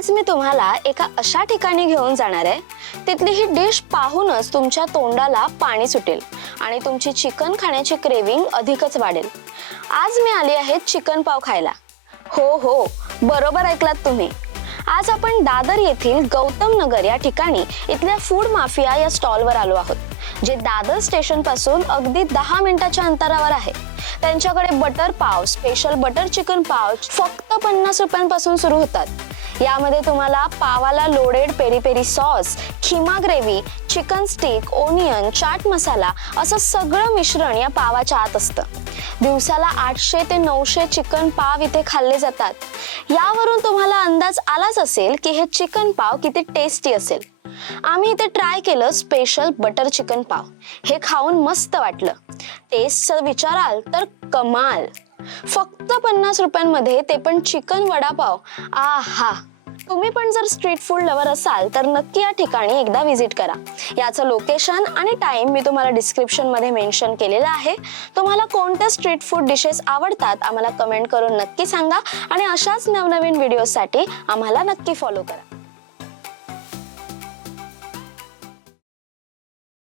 आज मी तुम्हाला एका अशा ठिकाणी घेऊन जाणार आहे, तिथली ही डिश पाहूनच तुमच्या तोंडाला पाणी सुटेल आणि तुमची चिकन खाण्याची क्रेविंग अधिकच वाढेल। आज मी आली आहे चिकन पाव खायला। हो, बरोबर ऐकलात तुम्ही। आज आपण दादर येथील गौतम नगर या ठिकाणी इथल्या फूड माफिया या स्टॉलवर आलो आहोत, जे दादर स्टेशन पासून अगदी 10 मिनिटाच्या अंतरावर आहे। त्यांच्याकडे बटर पाव, स्पेशल बटर चिकन पाव फक्त 50 रुपयांपासून सुरू होतात। यामध्ये तुम्हाला पावाला loaded peri peri sauce, keema gravy, chicken stick, onion, chaat masala असं सगळं मिश्रण या पावाच्या आत असतं। दिवसाला 800 ते 900 चिकन पाव इथे खाल्ले जातात। यावरून तुम्हाला अंदाज आलाच असेल की हे चिकन पाव किती टेस्टी असेल। आम्ही इथे ट्राय केलं स्पेशल बटर चिकन पाव। हे खाऊन मस्त वाटलं। टेस्टचं विचाराल तर कमाल। फक्त 50 रुपयांमध्ये ते पण चिकन वडापाव। आहा, तुम्ही पण जर स्ट्रीट फूड लवर असाल तर नक्की या ठिकाणी एकदा व्हिजिट करा। याचं लोकेशन आणि टाइम मी तुम्हाला डिस्क्रिप्शन मध्ये मेन्शन केलेलं आहे। तुम्हाला कोणत्या स्ट्रीट फूड डिशेस आवडतात आम्हाला कमेंट करून नक्की सांगा आणि अशाच नवनवीन व्हिडिओसाठी आम्हाला नक्की फॉलो करा।